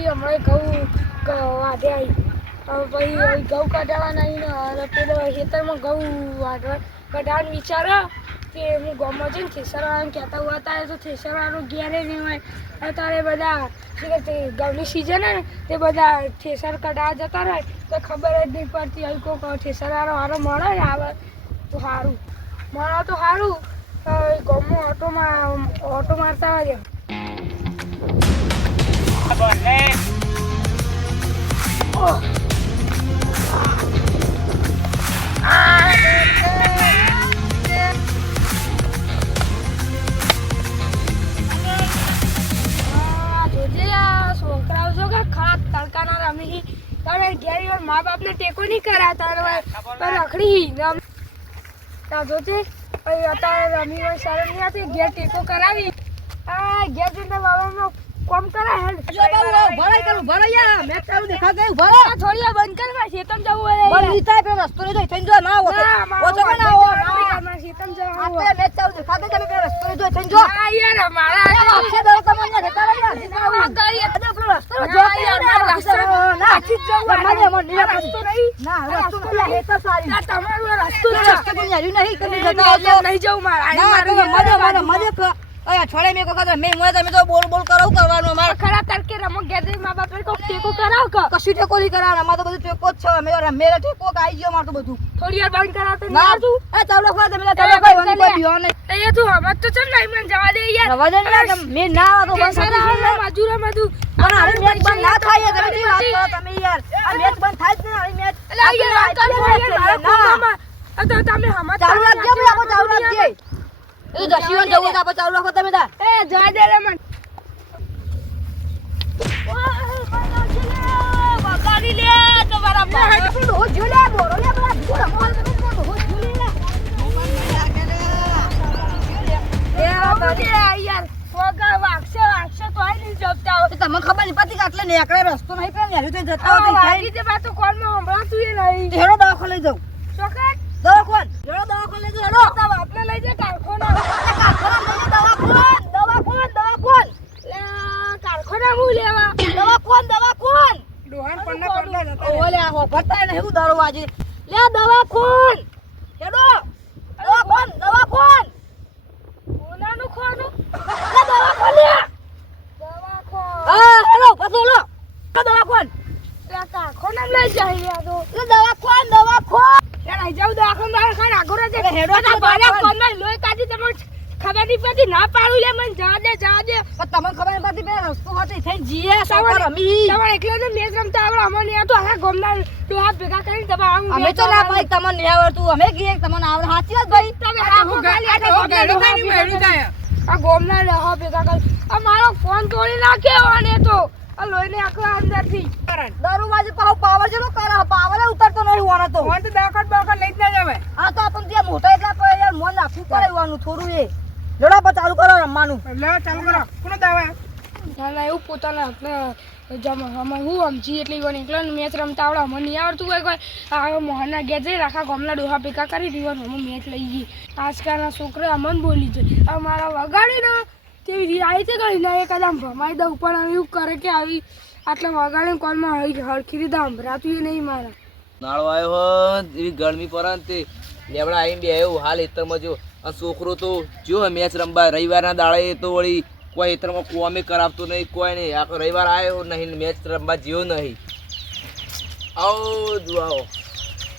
હતી હમણાં ઘઉં વાઢે આવી પછી ઘઉં કઢાવવાના આવીને પેલો ખેતરમાં ઘઉં કઢાવવાનું વિચારો કે હું ગામમાં જઈને થેસરવાળાને કહેતા હું અત્યારે તો થેસરવાળાનું ઘેરે નહીં હોય અત્યારે બધા શું કહે ઘઉંની સિઝન હોય ને તે બધા થેસર કઢાવવા જતા રહે તો ખબર જ નહીં પડતી હવે કોઈ થેસરવાળો હારો મળે ને આવે તો સારું મળે તો સારું ગામમાં ઓટો મારતા હોય છોકરાઓ છો કે ખાસ તડકાના રમી તમે ઘેર મા બાપને ટેકો નહીં કરાતા રખડી જોજે અત્યારે રમી હોય સારું નહીં આવતી ઘેર ટેકો કરાવી આ ઘેર જઈને બાબાનો કોમ કરાય ભરાઈ કરું ભરાયા મેં ચાલુ દેખા ગયું ભરા થોડી બંધ કર માં શેતમ જવું હોય બંધ લીતા પે રસ્તો રે થઈ જો ના હો ઓછો કે ના હો ના શેતમ જવું આપણે મેં ચાલુ દેખા દે તમે પે રસ્તો રે થઈ જો આ યાર મારા આખે દરો તમને દેતા રહ્યા ના ગઈ આપણો રસ્તો જો યાર રસ્તો ના આખી જવું મને મન ની રસ્તો નહીં ના રસ્તો લે તો સારી તમારો રસ્તો કોઈ યારી નહીં કરી જતા નહીં જાઉં મારા મજે અયા છોડે મે કોકા મે મોય તમે તો બોલ બોલ કરાવ કરવાનું માર ખરા તરકે રમો ગેદરી માં બાપ કો ટેકો કરાવ કે કશું ટેકો નહીં કરાવ અમાર તો બધું ટેકો જ છે મેરા ટેકો આઈ ગયો માર તો બધું થોડી વાર બંધ કરાવ તો ના તું એ ચાવડો ખવા તમે ચાવડો કોઈ વની કોઈ બીઓ નહીં એ તું હમત તો ચલ નહીં મન જવા દે યાર રવા દે ને મે ના તો બંધ મજૂરા મધુ પણ આ મેચ બંધ ના થાય તમે જી વાત કરો તમે યાર આ મેચ બંધ થાય જ ને આ મેચ એટલે યાર વાત કરો ના આ તો તમે હમત ચાલુ રાખજો ભાઈ આપો ચાલુ રાખજે એ તો દશીવન જવું તો ચાલુ રાખો તમે તા એ જવા દે રે મન બગાડી લે તમારા ભાઈ તો હો જોલે બોરો લે બરા પૂરા મોલ તો હો જોલે લાગે લે એ બગે યાર વગા વાક્ષે તો આઈ નહીં જપતા હો તમને ખબર નહીં પતી આટલે ને એકડે રસ્તો નહીં પે ને તો જતા હો થઈ તે બાતો કોણ માં હમણાં તું એ નહીં હેરો દવાખો લઈ જાઉં ચોકટ દવાખોન હેરો દવાખો લઈ જાઉં હેરો તા આપને લઈ જા કારખાના દવાખોન લે કારખાના મુ લેવા દવાખોન ડોહાન પડના નતા ઓલે આ હોફરતા ને હું દારૂ વાજી લે દવાખોન હેડો દવાખોન ઓનાનું ખોનું લે દવાખોન લે દવાખોન હા હેલો પાછો લો દવાખોન લે કારખાના લઈ જાય આ તો લે દવાખોન યાર જાવ દવાખોન માર ખાન આગોરે જે હેડો ના બારે કોન માં લોય કાઢી તમે ખબર નહીં પડતી ના પાડું લે મને જવા દે પણ તમને ખબર નહીં પડતી બે રસ્તો હોતે થઈ જીએ સાવર અમી તમારે એકલા ને મેચ રમતા આવડે અમને આ તો આખા ગોમના ડોહા ભેગા કરીને તમે આવું અમે તો ના ભાઈ તમને નહીં આવડતું અમે ગીએ તમને આવડે સાચી વાત ભાઈ તમે આ ગાલી આ મેળું થાય આ ગોમના ડોહા ભેગા કરી આ મારો ફોન તોડી નાખ્યો અને તો આ લોહીને આખલા અંદરથી દરવાજે પાવર જેલો કરે પાવર ઉતરતો નહીં હોવાનો તો ફોન તો દવાખાન લઈ જ ના જાવે આ તો આપણ ત્યાં મોટા એટલા પર યાર મન નાખવું પડે હોવાનું થોડું એ જોડા પર ચાલુ કરો રમવાનું લે ચાલુ કરો કોનો દાવા ના એવું પોતાના આપણે જમા હું સમજી એટલી વન એકલા મેચ રમતા આવડે મને નહીં આવડતું કોઈ આ મોહનના ઘેર જઈ રાખા ગામના ડોહા ભેગા કરી દીવાનું અમે મેચ લઈ ગઈ આજકાલના છોકરા અમન બોલી જાય આ મારા વગાડી ને તેવી આવી છે કરી ને કદાચ ભમાઈ દઉં પણ એવું કરે કે આવી આટલા વગાડીને કોલમાં હરખી રીતે સંભળાતું એ નહીં મારા નાળો આવ્યો હો એવી ગરમી પડે ને તે લેવડા આવીને બે આવ્યું હાલ હેતરમાં જો આ છોકરો તો જો મેચ રમવા રવિવારના દાડે તો વળી કોઈ હેતરમાં કોમે કરાવતો નહીં કોઈ નહીં આખો રવિવાર આવ્યો નહીં મેચ રમવા જ્યો નહીં આવો દુઆઓ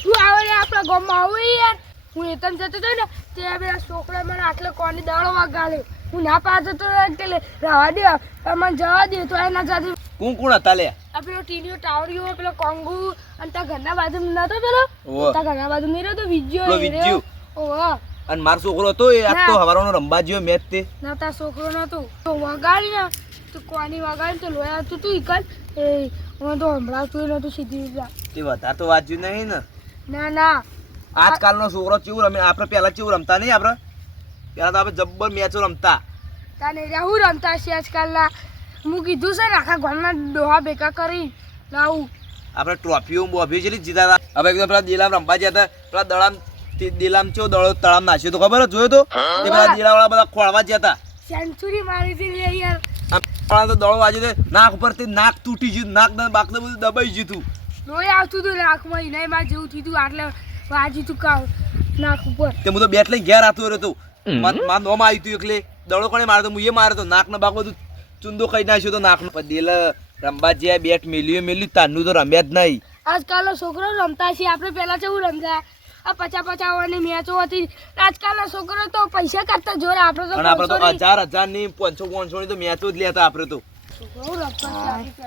તું આવે ને આપણા ગામમાં આવું યાર હું હેતમ જતો હતો ને તે બધા છોકરા મને આટલે કોની દાડો વગાડ્યો હું ના પાડતો તો એટલે રવા દે મને જવા દે તો એના સાથે કોણ હતા લે આ પેલો ટીડીઓ ટાવરિયો પેલો કોંગુ અને તારા ઘરના બાજુ નતો પેલો તારા ઘરના બાજુ મેરો તો વિજ્યો ઓહો અને મારો છોકરો હતો એ આજ તો હવારનો રમવા જ્યો મેચ તે ના તાર છોકરો નતો તો વગાડી ને તો કોની વગાડી તો લોયા તું ઈકલ એ હું તો હમણાં નતું સીધી રીતે તે વધારે તો વાંચ્યું નહીં ને ના આજકાલનો છોકરો કેવું રમે આપણે પહેલા કેવું રમતા નહીં આપણે પહેલા તો આપણે જબ્બર મેચો રમતા તાને હું રમતા છે આજકાલના હું કીધું છે ને આખા ગામના ડોહા ભેગા કરી લાવું આપણે ટ્રોફીઓ બોફીઓ જેટલી જીતા હતા હવે એકદમ પેલા દિલામ રમવા ગયા હતા પેલા દળામ દિલામ ચો દળો તળામ નાખ્યો તો ખબર જોયો તો તે પેલા દિલાવાળા બધા ખોળવા ગયા હતા સેન્ચુરી મારી હતી યાર તો દડો વાજ્યો તો નાક ઉપરથી નાક તૂટી ગયું, નાક બાક બધું દબાઈ ગયું તું. લોહી આવતું હતું નાકમાં, એને માં જેવું થયું આટલે વાજી તું નાક ઉપર. તે હું તો બેટ લઈને ઘેર આવતો રહ્યો તો માર નોમ આવ્યું તું એટલે દડો કોણે માર્યો તો હું એ માર્યો તો નાકના બાક બધું ચુંદો ખાઈ નાખ્યો તો નાકનો. દિલ રમવા જ્યાં બેટ મેલ્યું તાનું તો રમ્યા જ નહીં. આજકાલનો છોકરો રમતા છે, આપણે પહેલા કેવું રમતા આ 50-50 મેચો હતી. આજકાલના છોકરો તો પૈસા કરતા જોર, આપણે તો 1000 ની 500 ની તો મેચો જ લેતા આપણે તો.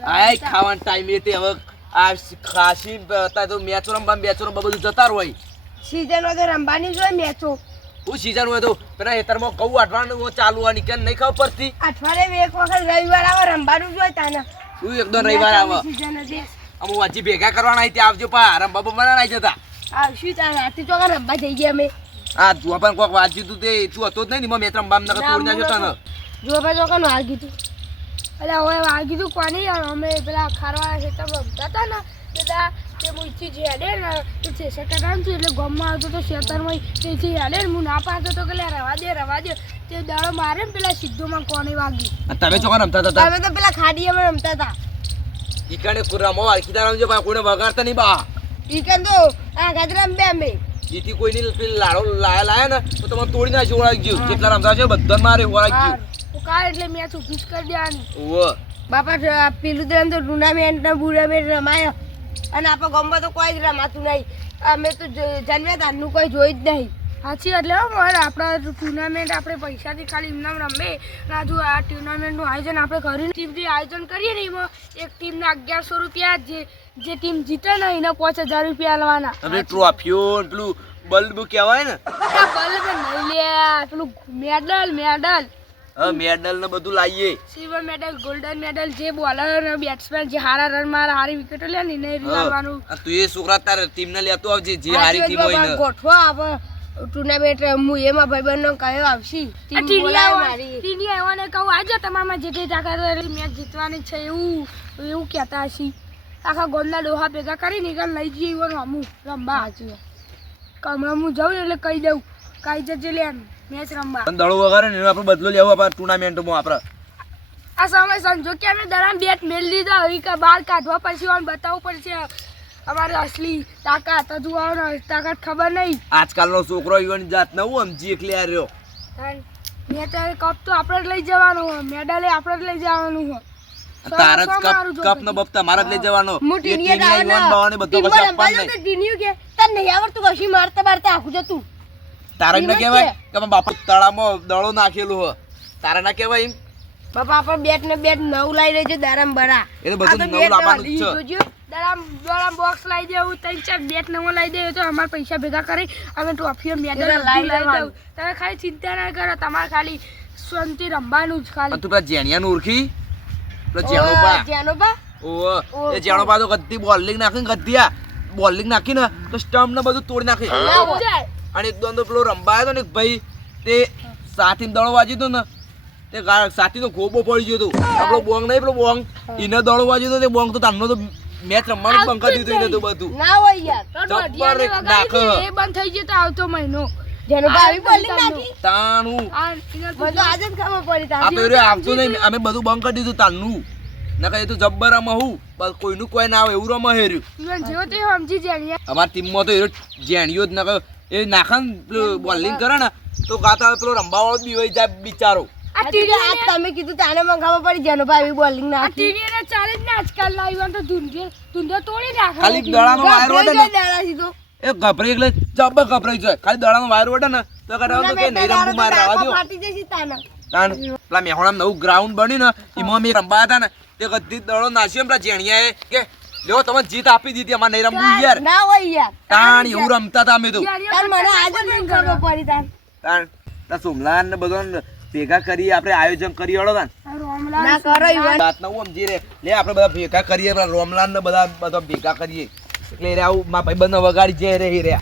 આય ખાવાનો ટાઈમ તે હવે આ ખાસી હતા તો મેચો રમવા બધું જતા હોય. સીઝન હોય તો રમવાની જ હોય મેચો. હું સીઝન હોય તો પેલા હેતરમાં કહું અઠવાડિયું ચાલુ હોય કે નહીં ખબર પડતી. અઠવાડિયે એક વખત રવિવાર આવે રમવાનું જ હોય તાને. તું એકદમ રવિવાર આવે અમુક વાજી ભેગા કરવાના આવી ત્યાં આવજો પા રમવા બમવાના નહીં જતા. આવશું તાર રાતે તો રમવા જઈ ગયા અમે. હા તું પણ કોઈક વાંચ્યું તું તે તું હતો જ નહીં મેચ રમવા નકર તોડી નાખ્યો તને. જોવા જોકન વાગી તું. એટલે હવે વાગી તું કોની અમે પેલા ખારવાના ખેતરમાં રમતા હતા ને પેલા તે મુઈથી જે હેડે ને તો છે સેકન્ડ એટલે ગમમાં આવતો તો ખેતરમાં તેથી હેડે ને હું ના પાડતો તો કે લે રવા દે તે દાડો મારે ને પેલા સીધોમાં કોની વાગી. તમે ચોકા રમતા હતા? અમે તો પેલા ખાડીયામાં રમતા હતા. ઈકણે રમો વાળકીતા રમજો ભાઈ કોઈને વગાડતા નહીં બા. ઈકણ તો આ ગાદરામ બે અમે જીતી કોઈની પેલી લાડો લાયા ને તો તમે તોડી નાખ્યો ઓળખ ગયો. જેટલા રમતા છે બધા મારે ઓળખ ગયો. તો કાલ એટલે મેચ ઊભી જ કરી દેવાની. ઓહો બાપા પેલું તો ટુર્નામેન્ટ ને બુરામેન્ટ રમાયો અને આપણે ગમવા તો કોઈ જ રમાતું નહીં. અમે તો જન્મ્યા તારનું કોઈ જોઈ જ નહીં. સાચી એટલે આપણા ટુર્નામેન્ટ આપણે પૈસાથી ખાલી એમનામ રમે રાજુ આ ટુર્નામેન્ટનું આયોજન આપણે કર્યું. ટીમથી આયોજન કરીએ ને એમાં એક ટીમના 1100 રૂપિયા, જે ટીમ જીતે ને એને 5000 રૂપિયા લેવાના. આપણે ટ્રોફીઓ પેલું બલ્બ કહેવાય ને બલ્બ નહીં લે પેલું મેડલ મેડલ ને બધું લાવીએ. સિલ્વર મેડલ, ગોલ્ડન મેડલ, જે બોલર બેટ્સમેન જે હારા રન મારે હારી વિકેટો લે ને એને લેવાનું. તું એ છોકરા તારે ટીમ ને લેતો આવજે જે હારી ટીમ હોય ને. ગોઠવો આપણે ટુર્નામેન્ટ હું એમાં ભાઈબંધનો કયો આવશી ટીમ બોલાય મારી. ટીની આવવાને કહું આજે તમારામાં જેટલી તાકાત મેચ જીતવાની છે એવું કહેતા હશી. આખા ગોલના ડોહા ભેગા કરીને લઈ જઈએ એવો રમું રમવા. હાજુ હમણાં હું જાઉં એટલે કહી દઉં કાઈ જજે લે મેચ રમવા. દડો વગાડે ને આપણે બદલો લેવો આપણે ટુર્નામેન્ટમાં. આપણે આ સમય સંજો કે અમે દરામ બેટ મેળ લીધા હવે કે બહાર કાઢવા પડશે અને બતાવવું પડશે અમારે અસલી તાકાત. હજુ તાકાત ખબર નહીં. આજકાલનો છોકરો યુવાની જાત ન હું સમજી એકલી આ રહ્યો. મેં તો કપ તો આપણે જ લઈ જવાનો હોય, મેડલ આપણે જ લઈ જવાનું હોય. તારા જ કપ નો બપ તમારા જ લઈ જવાનો. એ ટીમ યુવાન બાવાને બધો કશું આપવાનું નહીં. ટીન્યુ કે તને નહીં આવડતું કશી મારતા આખું જતું. તારા ન કહેવાય કે બાપા તળામાં દડો નાખેલું હો. તારા ના કહેવાય એમ બાપા આપણે બેટ ને બેટ નવું લાવી લેજો દારામ બરા. એ તો બધું નવું લાવવાનું જ છે. દારામ બોક્સ લાવી દેવું 3-4 બેટ નવો લાવી દેવું તો અમારા પૈસા ભેગા કરી અમે ટ્રોફીઓ મેડલ લાવી દેવું. તમે ખાલી ચિંતા ના કરો, તમારે ખાલી શાંતિ રમવાનું જ ખાલી. તું પેલા જેણિયાનું ઓળખી જેનોબા એ જેણોબા તો ગદ્દી બોલિંગ નાખી ગદ્દિયા બોલિંગ નાખી ને તો સ્ટમ્પ ને બધું તોડી નાખી. અને એકદમ તો પેલો રંબા આવ્યો ને ભાઈ તે સાથી દડો વાજ્યો હતો ને તે સાથી તો ગોબો પડી ગયો હતો. આપણો બોંગ નહીં પેલો બોંગ એને દડો વાજ્યો હતો તે બોંગ તો તારનો તો મેચ રમવાનું બંધ કરી દીધું એને તો બધું. ના હોય યાર તો એ બંધ થઈ જતો આવતો મહિનો. જેનોબા આવી બોલિંગ નાખી તાણું બધું આજે જ ખબર પડી તા. આપણે આવતું નહીં અમે બધું બંધ કરી દીધું તારનું. ના કહે તો જબ્બર રમે હું બસ કોઈનું કોઈ ના આવે એવું રમે હેર્યું. ઈવન જેવો તે સમજી જેણિયા અમારી ટીમમાં તો જેણિયો જ ના કહે એ નાખન બોલિંગ કરે ને તો ગાતા પેલો રંબાવાળો બીવાઈ જાય બિચારો. તમે કીધું તાને મને ખબર પડી જેનોબા આવી બોલિંગ નાખી. ટીડીને ચાલે જ ને આજકાલ લાઈવન તો ધૂંધે તોડી નાખે. ખાલી દડાનો વાયર વડે ને એ ગભરાઈ એટલે જબ્બર ગભરાઈ જાય. ખાલી દડાનો વાયર વડે ને તો કરાવ તો કે નહીં રમવું મારે રાવા દો. ફાટી જશે તાને. તાન પેલા મેહોણામ નવું ગ્રાઉન્ડ બન્યું ને એમાં મેં રમવા હતા ને તે ગદ્દી દડો નાસ્યો પેલા જેણિયાએ કે લ્યો તમે જીત આપી દીધી અમારે નહીં રમવું યાર. ના હોય યાર તાણ એવું રમતા હતા અમે તો. મને આજે નહીં ખબર પડી તાણ સોમલાન ને બધો ભેગા કરીએ આપણે આયોજન કરી હળો તાન ના કરો ઈવન વાત ના હું સમજી રે લે આપણે બધા ભેગા કરીએ પેલા રોમલાન ને બધા ભેગા કરીએ એટલે રે આવું મા ભાઈ બંને વગાડી જાય રે રે.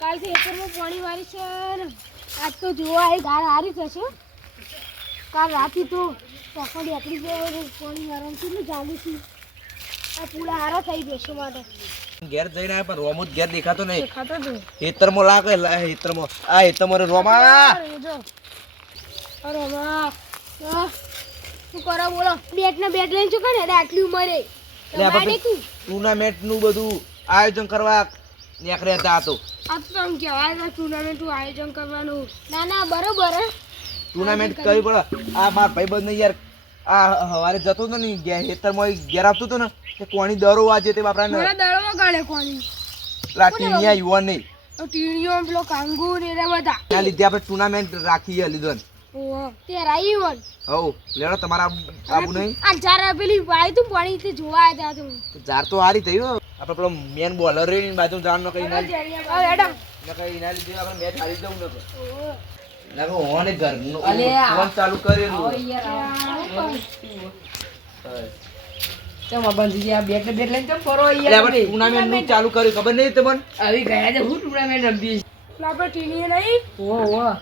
કાલ થી એકરમાં પાણી વારી છે ને આજ તો જોવા આવી ગાર હારી થશે. કાલ રાતી તો પકડી આટલી જાય પાણી વારવાનું કેટલું ચાલુ છે. આ પૂરા હારા થઈ જશે માટે ઘેર જઈને આવે પણ રોમો જ ઘેર દેખાતો નહીં. દેખાતો જ હેતરમાં લાગે હેતરમાં આ હેતરમાં રોમા રોમા શું કરો બોલો બેટ ને બેટ લઈને શું કરે આટલી ઉંમરે એટલે આપણે ટુર્નામેન્ટ નું બધું આયોજન કરવા નીકળ્યા હતા આ તો આમ કહેવાય ટુર્નામેન્ટ નું આયોજન કરવાનું ના ના બરોબર ટુર્નામેન્ટ કરવી પડે આ મારા ભાઈબંધ ને યાર આ હવારે જતો હતો ને ખેતરમાં ઘેર આવતો હતો ને તે કોણી દરો વાંચે તે બાપરા મને દડો વગાડે કોની પેલા ટીનિયા યુવાન નહીં ટીણીઓ પેલો કાંગુ ને એના બધા એના લીધે આપણે ટુર્નામેન્ટ રાખી લીધો ને ઓહો તે રાઈવન હવ લેડો તમારા આબુ નહીં આ ચાર પેલી ભાઈ તું પાણી તે જોવા આવ્યા હતા તું જાર તો હારી થયું આપણે પેલો મેન બોલર રે ની બાજુ જાણ ન કઈ ના એડમ ન કઈ ના લીધે આપણે મેચ હારી જવું ન ના ઓને ઘર ફોન ચાલુ કરેલું ચમ બંધ ગયા બેટ ને બેટ લઈને ચમ ફરો એટલે આપણે ટુર્નામેન્ટ નું ચાલુ કર્યું ખબર નહીં તમને આવી ગયા છે હું ટુર્નામેન્ટ રમતી આપણે ટીણીએ નહીં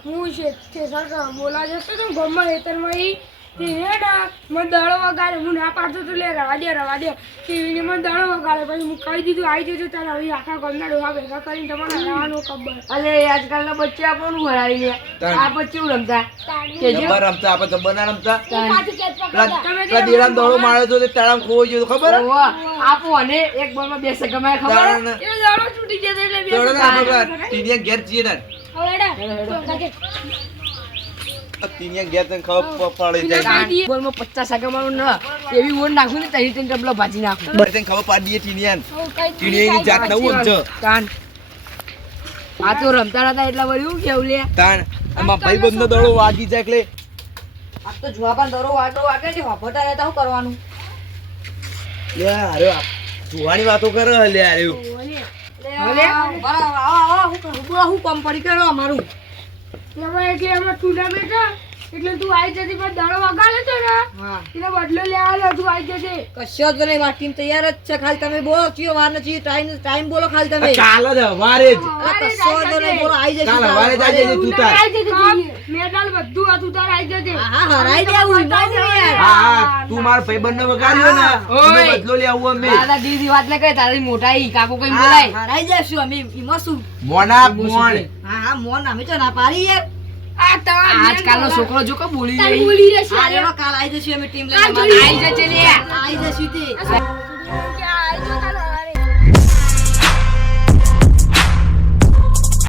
હું છે સર બોલા જતો તો ગમમાં હેતરમાં ઈ તે હેડા મને દડો વગાડે હું ના પાડતો તો લે રવા દે ટીવીને મને દડો વગાડે પછી હું કહી દીધું આવી જજો તારે હવે આખા ગમના ડોહા ભેગા કરીને તમારે હરાવવાનો ખબર અલે આજકાલના બચ્ચે આપણને હરાવી ગયા આ બચ્ચે રમતા જબર રમતા આપણે જબર ના રમતા પાછી કેચ પકડતા પેલા દેરામ દડો માર્યો તો તે તળામ ખોઈ ગયો ખબર આપો અને એક બોલમાં બે સગમાય ખબર એ દડો છૂટી જતો એટલે બે દડો ના આપણે ટીનિયા ઘેર જઈએ ને હવે એડા ટીનિયા ઘેર તને ખબર પડી જાય બોલમાં 50 સગમાનું ન એવી ઓન નાખું ને તઈ તઈ ડબલો ભાજી નાખું બરે તને ખબર પાડી દઈએ ટીનિયાની જાત નવું છે કાન આ તો રમતા હતા એટલા વળી કેવું લે તાણ આમાં ભાઈબંધનો દડો વાગી જાય એટલે આ તો જુવાબાન દરો વાગે છે હોપટા રહેતા શું કરવાનું લે અરે જુવાની વાતો કરે લે અરે ભલે આવો હું કામ પડી કરો અમારું એમાં એટલે એમાં ટુર્નામેન્ટ એટલે તું આવી જતી પણ દડો વગાડે તો ને હા એનો બદલો લેવા લે તું આવી જજે કશો જ નહીં મારી ટીમ તૈયાર જ છે ખાલી તમે બોલો કયો વાર નથી ટાઈમ બોલો ખાલી તમે કાલ જ હવારે જ કશો જ નહીં બોલો આવી જશે કાલ હવારે જ આવી જજે તું તાર મેડલ બધું હતું તાર આવી જજે હા હરાઈ દેવું હા તું માર ભાઈબંધને વગાડ્યો ને એનો બદલો લે આવું અમે દાદા દીદી વાત ને કહે તારી મોટાઈ કાકો કઈ બોલાય હરાઈ જશું અમે એમાં શું મોના મોણ હા મોન અમે તો ના પાડી યાર આ તમાર આજકાલનો છોકરો જો કે બોલી તાર જાય બોલી રહેશે આ કાલ આવી જશું અમે ટીમ લઈને આવી આવી જશે લે આવી જશું તે